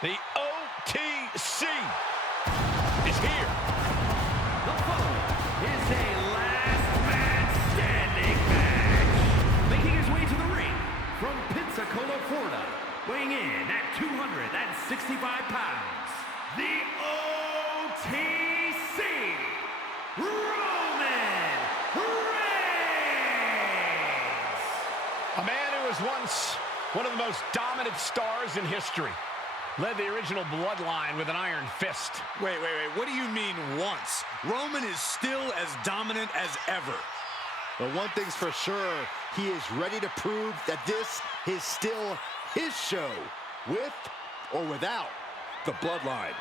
The OTC is here. The following is a last man standing match. Making his way to the ring from Pensacola, Florida, weighing in at 265 pounds, the OTC, Roman Reigns. A man who was once one of the most dominant stars in history. Led the original bloodline with an iron fist. Wait. What do you mean once? Roman is still as dominant as ever. But one thing's for sure, he is ready to prove that this is still his show, with or without the bloodline.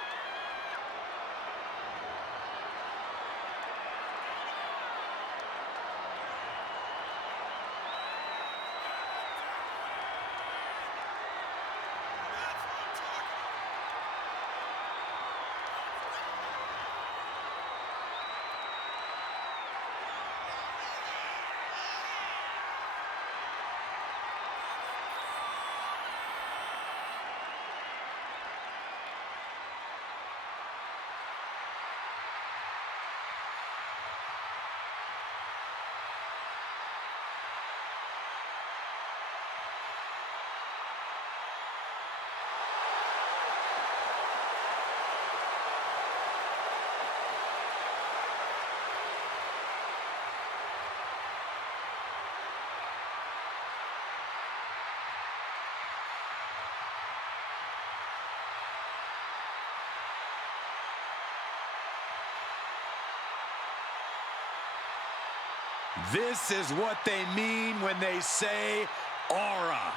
This is what they mean when they say aura.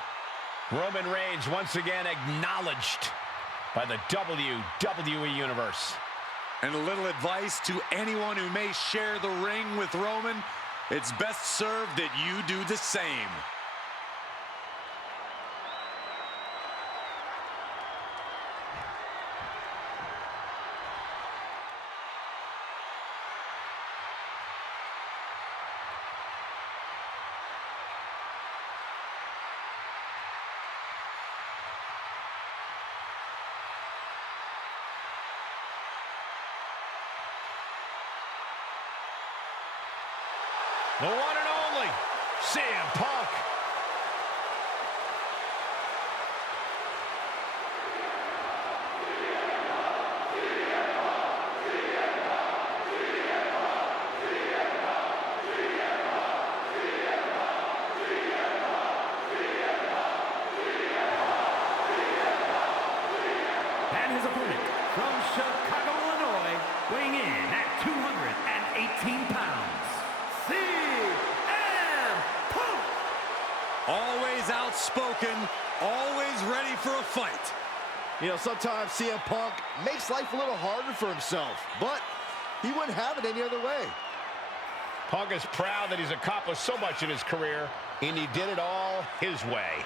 Roman Reigns once again acknowledged by the WWE Universe. And a little advice to anyone who may share the ring with Roman, it's best served that you do the same. The one and only CM Punk. And his opponent from Chicago, Illinois, weighing in at 218 pounds, CM Punk. Always outspoken, always ready for a fight. You know, sometimes CM Punk makes life a little harder for himself, but he wouldn't have it any other way. Punk is proud that he's accomplished so much in his career, and he did it all his way.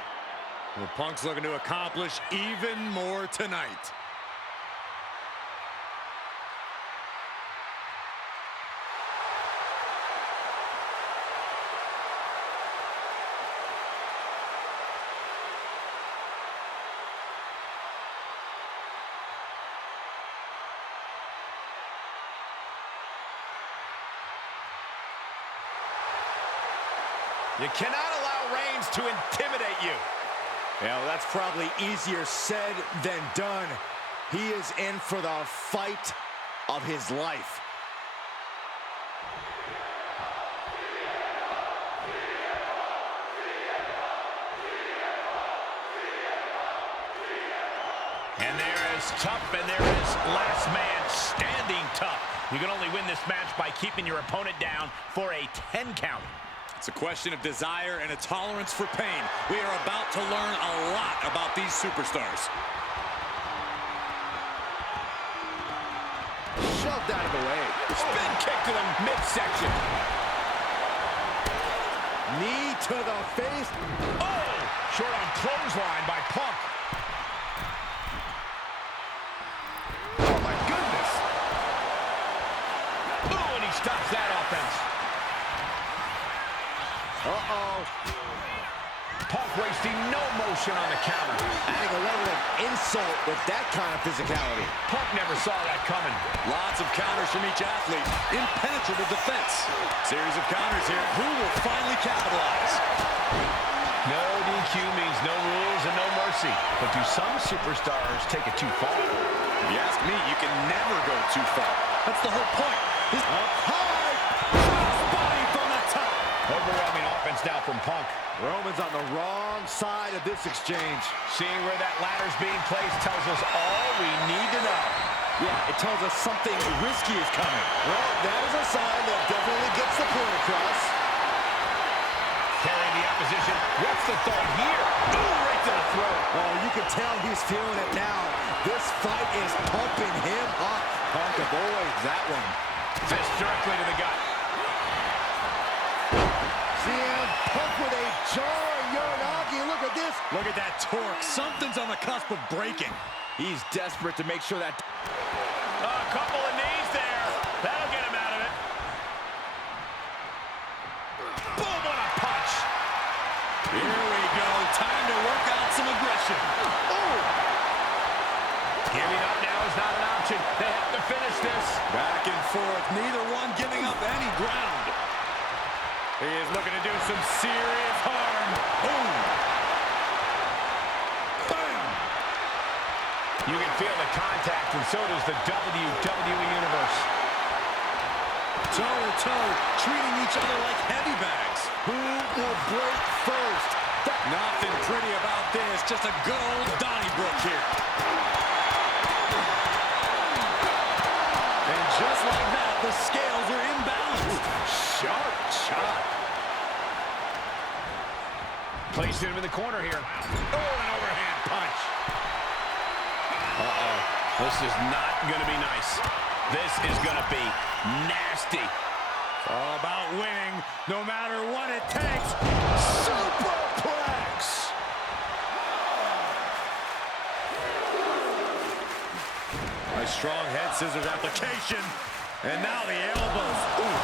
Well, Punk's looking to accomplish even more tonight. You cannot allow Reigns to intimidate you. Yeah, well, that's probably easier said than done. He is in for the fight of his life. And there is tough, and there is last man standing tough. You can only win this match by keeping your opponent down for a 10 count. It's a question of desire and a tolerance for pain. We are about to learn a lot about these superstars. Shoved out of the way. Spin kick to the midsection. Knee to the face. Oh! Short on clothesline by Punk. Oh, my goodness. Oh, and he stops that offense. Uh-oh. Punk wasting no motion on the counter. Adding a level of insult with that kind of physicality. Punk never saw that coming. Lots of counters from each athlete. Impenetrable defense. Series of counters here. Who will finally capitalize? No DQ means no rules and no mercy. But do some superstars take it too far? If you ask me, you can never go too far. That's the whole point. Up high. Crossbody from the top. Overwhelming offense now from Punk. Roman's on the wrong side of this exchange. Seeing where that ladder's being placed tells us all we need to know. Yeah, it tells us something risky is coming. Well, that is a sign that definitely gets the point across. Carrying the opposition. What's the thought here? Ooh, right to the throat. Oh, you can tell he's feeling it now. This fight is pumping him up. Punk avoids that one. Fist directly to the gut. CM Punk with a jarring Uranagi. Look at this. Look at that torque. Something's on the cusp of breaking. He's desperate to make sure that... A couple of knees there. That'll get him out of it. Boom, what a punch. Here we go. Time to work out some aggression. Oh! Giving up now is not an option. They have to finish this. Back and forth. Neither one giving up any ground. He is looking to do some serious harm. Boom. Bam. You can feel the contact, and so does the WWE Universe. Toe-to-toe, treating each other like heavy bags. Who will break first? Nothing pretty about this. Just a good old Donnybrook here. And just like that, the scales are imbalanced. Sharp shot. Placing him in the corner here. Oh, an overhand punch. Uh-oh. This is not going to be nice. This is going to be nasty. It's all about winning, no matter what it takes. Superplex. A strong head scissors application. And now the elbows. Oof.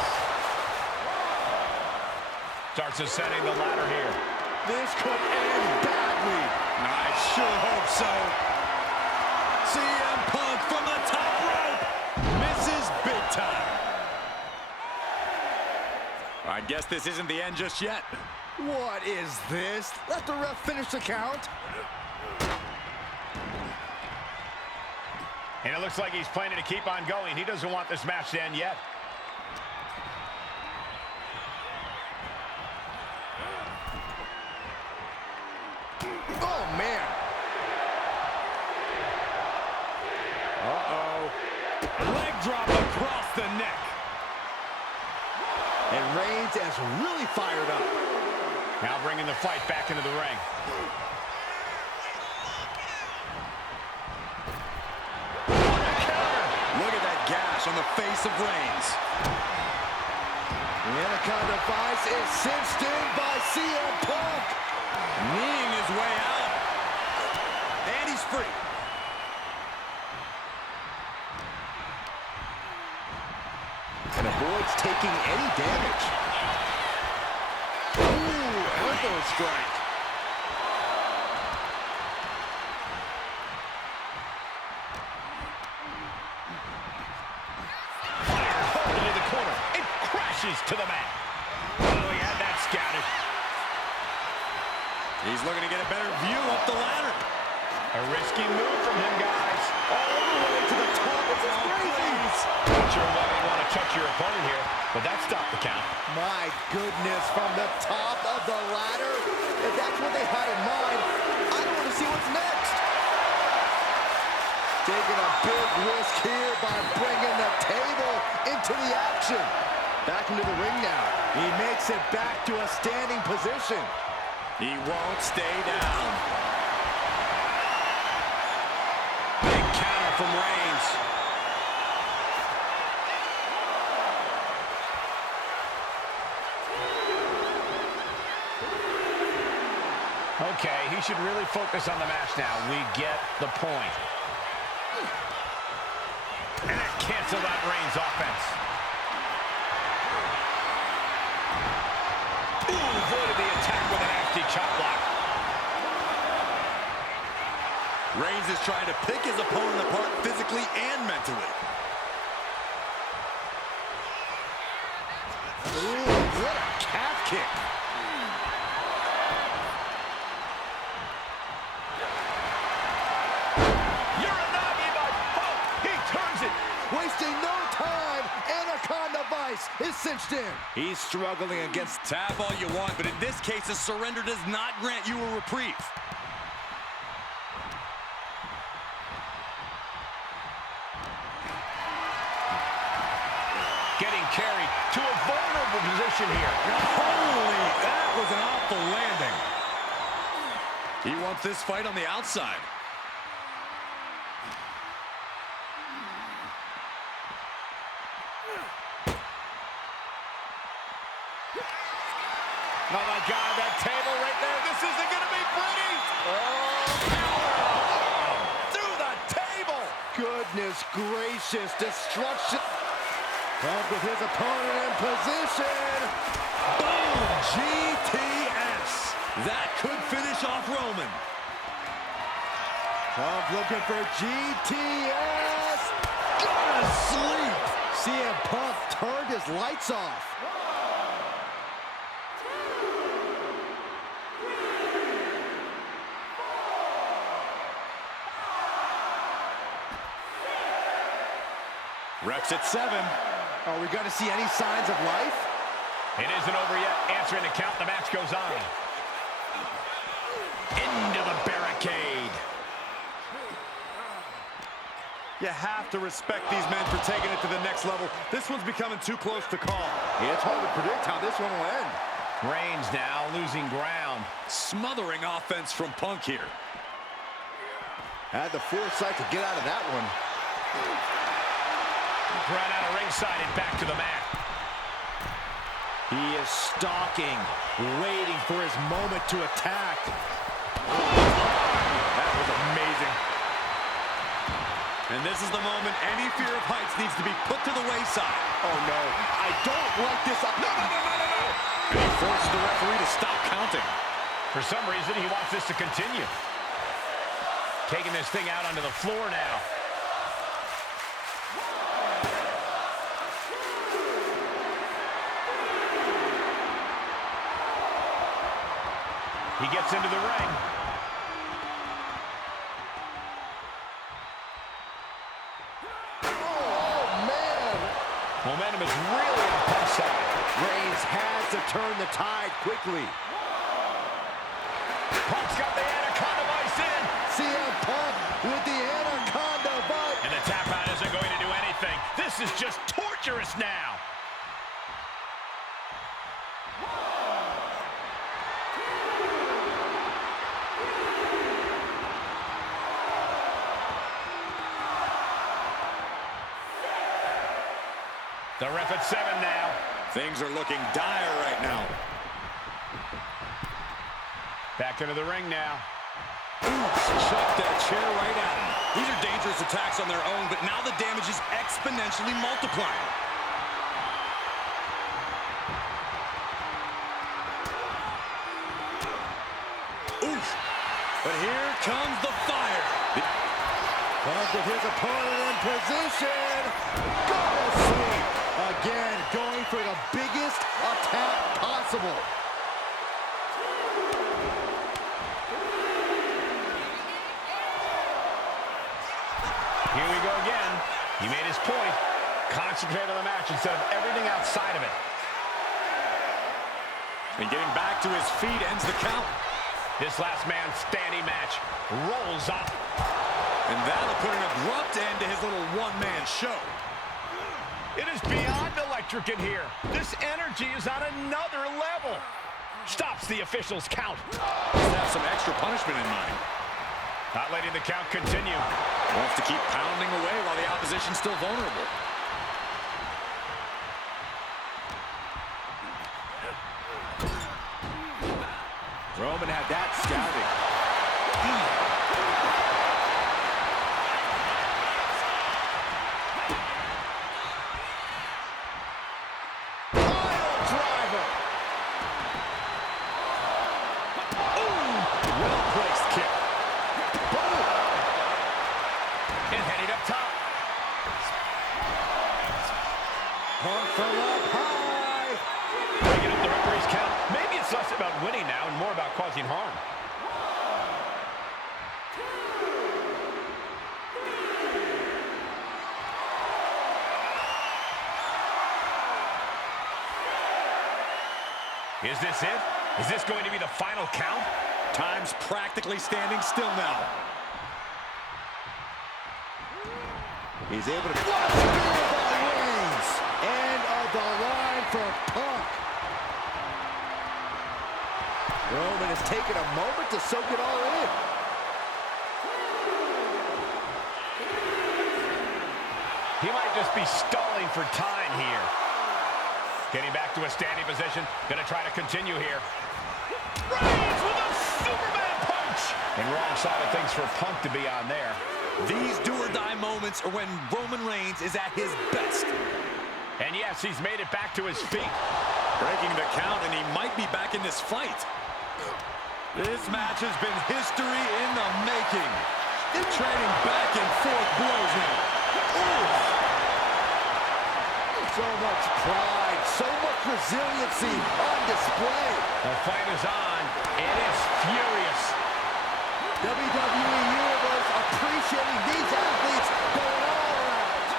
Starts ascending the ladder here. This could end badly. I sure hope so. CM Punk from the top rope. Misses big time. I guess this isn't the end just yet. What is this? Let the ref finish the count. And it looks like he's planning to keep on going. He doesn't want this match to end yet. Oh, man. Uh-oh. Leg drop across the neck. And Reigns is really fired up. Now bringing the fight back into the ring. Look at that gash on the face of Reigns. The Anaconda Vice is cinched in by CM Punk. Kneeing his way out. And he's free. And avoids taking any damage. Ooh, elbow strike. Fire hard into the corner. It crashes to the mat. Oh, he had that scouted. He's looking to get a better view up the ladder. A risky move from him, guys. All the way to the top. This is crazy. Not sure why you want to touch your opponent here, but that stopped the count. My goodness, from the top of the ladder. If that's what they had in mind, I don't want to see what's next. Taking a big risk here by bringing the table into the action. Back into the ring now. He makes it back to a standing position. He won't stay down. Big counter from Reigns. Okay, he should really focus on the match now. We get the point. And that canceled out Reigns' offense. Ooh, avoided the attack with a nasty chop block. Reigns is trying to pick his opponent apart physically and mentally. Ooh, what a calf kick. Wasting no time, Anaconda Vice is cinched in. He's struggling against tap all you want, but in this case, a surrender does not grant you a reprieve. Getting carried to a vulnerable position here. Holy, that was an awful landing. He wants this fight on the outside. Oh, my God, that table right there. This isn't going to be pretty. Oh, through the table. Goodness gracious, destruction. Trump with his opponent in position. Boom, GTS. That could finish off Roman. Trump looking for GTS. Go to sleep. CM Punk turned his lights off. Reps at 7. Are we going to see any signs of life? It isn't over yet. Answering the count, the match goes on. Into the barricade. You have to respect these men for taking it to the next level. This one's becoming too close to call. Yeah, it's hard to predict how this one will end. Reigns now losing ground. Smothering offense from Punk here. Had the foresight to get out of that one. Right out of ringside and back to the mat. He is stalking, waiting for his moment to attack. That was amazing. And this is the moment any fear of heights needs to be put to the wayside. Oh, no. I don't like this. No. And he forced the referee to stop counting. For some reason, he wants this to continue. Taking this thing out onto the floor now. He gets into the ring. Oh, man. Momentum is really on Punk's side. Reigns has to turn the tide quickly. Punk's got the Anaconda Vice in. CM Punk with the Anaconda Vice. And the tap out isn't going to do anything. This is just torturous now. The ref at 7 now. Things are looking dire right now. Back into the ring now. Chucked that chair right at him. These are dangerous attacks on their own, but now the damage is exponentially multiplying. Oof. But here comes the fire. Punk with his opponent in position. Go to sleep. Again, going for the biggest attack possible. Here we go again. He made his point. Concentrate on the match instead of everything outside of it. And getting back to his feet ends the count. This last man standing match rolls up. And that'll put an abrupt end to his little one-man show. It is beyond electric in here. This energy is on another level. Stops the officials' count. Must have some extra punishment in mind. Not letting the count continue. Wants to keep pounding away while the opposition's still vulnerable. Roman had that scouting. Pile driver. Well-placed kick. Boom. Punk from up high. Breaking up the referee's count. Maybe it's less about winning now and more about causing harm. Is this it? Is this going to be the final count? Time's practically standing still now. He's able to... What? Spear by Reigns! End of the line for Punk. Roman has taken a moment to soak it all in. He might just be stalling for time here. Getting back to a standing position. Gonna try to continue here. Reigns with a Superman punch! And wrong side of things for Punk to be on there. These do-or-die moments are when Roman Reigns is at his best. And yes, he's made it back to his feet. Breaking the count, and he might be back in this fight. This match has been history in the making. They're trading back and forth blows now. Ooh. So much pride, so much resiliency on display. The fight is on. It is furious. WWE Universe appreciating these athletes going all around.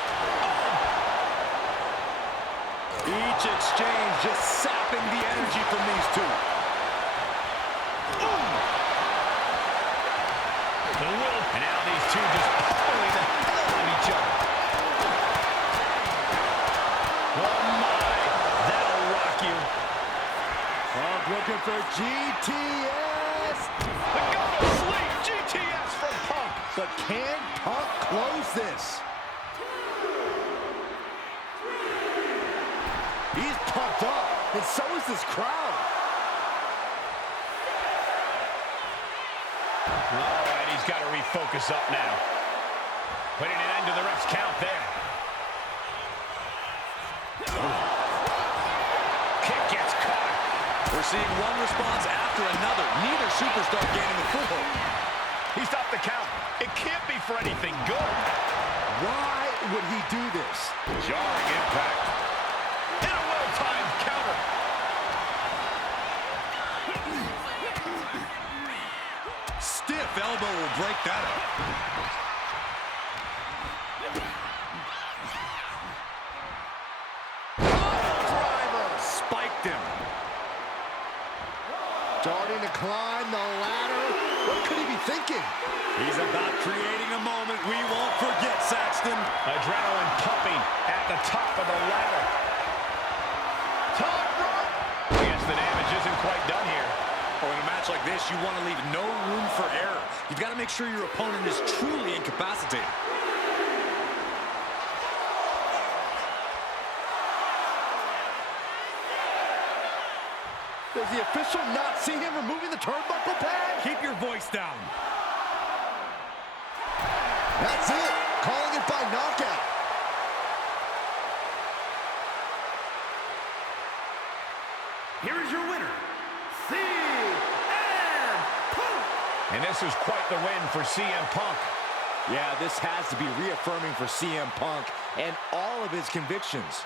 Each exchange just sapping the energy from these two. The will. And now these two just pulling the hell out of each other. Oh my, that'll rock you. Punk looking for GTS. The go to sleep, GTS from Punk. But can Punk close this? He's pumped up, and so is this crowd. All right, he's got to refocus up now. Putting an end to the ref's count there. Kick gets caught. We're seeing one response after another. Neither superstar gaining a foothold. He stopped the count. It can't be for anything good. Why would he do this? Jarring impact. And a well-timed counter. Stiff elbow will break that up. Driver. Spiked him. Starting to climb the ladder. What could he be thinking? He's about creating a moment we won't forget, Saxton. Adrenaline pumping at the top of the ladder. Top rope. I guess the damage isn't quite done here. Oh, in a match like this, you want to leave no room for error. You've got to make sure your opponent is truly incapacitated. Does the official not see him removing the turnbuckle pad? Keep your voice down. That's it. Calling it by knockout. Here is your winner, CM Punk. And this was quite the win for CM Punk. Yeah, this has to be reaffirming for CM Punk and all of his convictions.